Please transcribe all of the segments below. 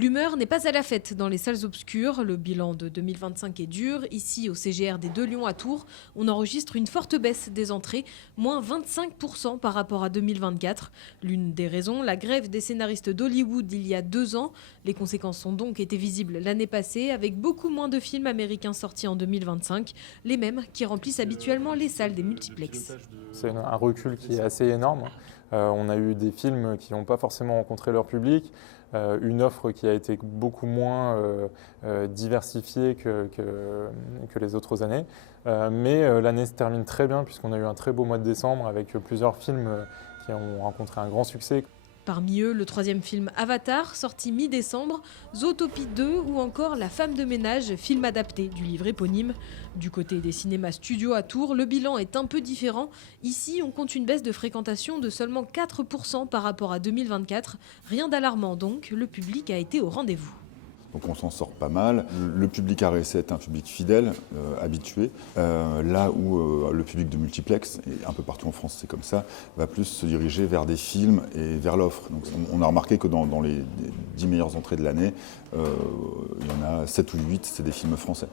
L'humeur n'est pas à la fête dans les salles obscures. Le bilan de 2025 est dur. Ici, au CGR des Deux Lions à Tours, on enregistre une forte baisse des entrées, moins 25% par rapport à 2024. L'une des raisons, la grève des scénaristes d'Hollywood il y a 2 ans. Les conséquences ont donc été visibles l'année passée, avec beaucoup moins de films américains sortis en 2025, les mêmes qui remplissent habituellement les salles des multiplex. C'est un recul qui est assez énorme. On a eu des films qui n'ont pas forcément rencontré leur public, une offre qui a été beaucoup moins diversifiée que les autres années. Mais l'année se termine très bien puisqu'on a eu un très beau mois de décembre avec plusieurs films qui ont rencontré un grand succès. Parmi eux, le 3e film Avatar, sorti mi-décembre, Zootopie 2 ou encore La femme de ménage, film adapté du livre éponyme. Du côté des cinémas studios à Tours, le bilan est un peu différent. Ici, on compte une baisse de fréquentation de seulement 4% par rapport à 2024. Rien d'alarmant donc, le public a été au rendez-vous. Donc on s'en sort pas mal. Le public RSC est un public fidèle, habitué. Là où le public de multiplex, et un peu partout en France c'est comme ça, va plus se diriger vers des films et vers l'offre. Donc on a remarqué que dans les 10 meilleures entrées de l'année, il y en a 7 ou 8, c'est des films français.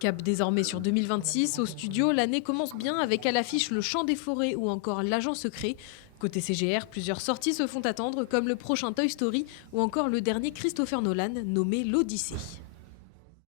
Cap désormais sur 2026, au studio, l'année commence bien avec à l'affiche Le Chant des forêts ou encore L'Agent secret. Côté CGR, plusieurs sorties se font attendre comme le prochain Toy Story ou encore le dernier Christopher Nolan nommé L'Odyssée.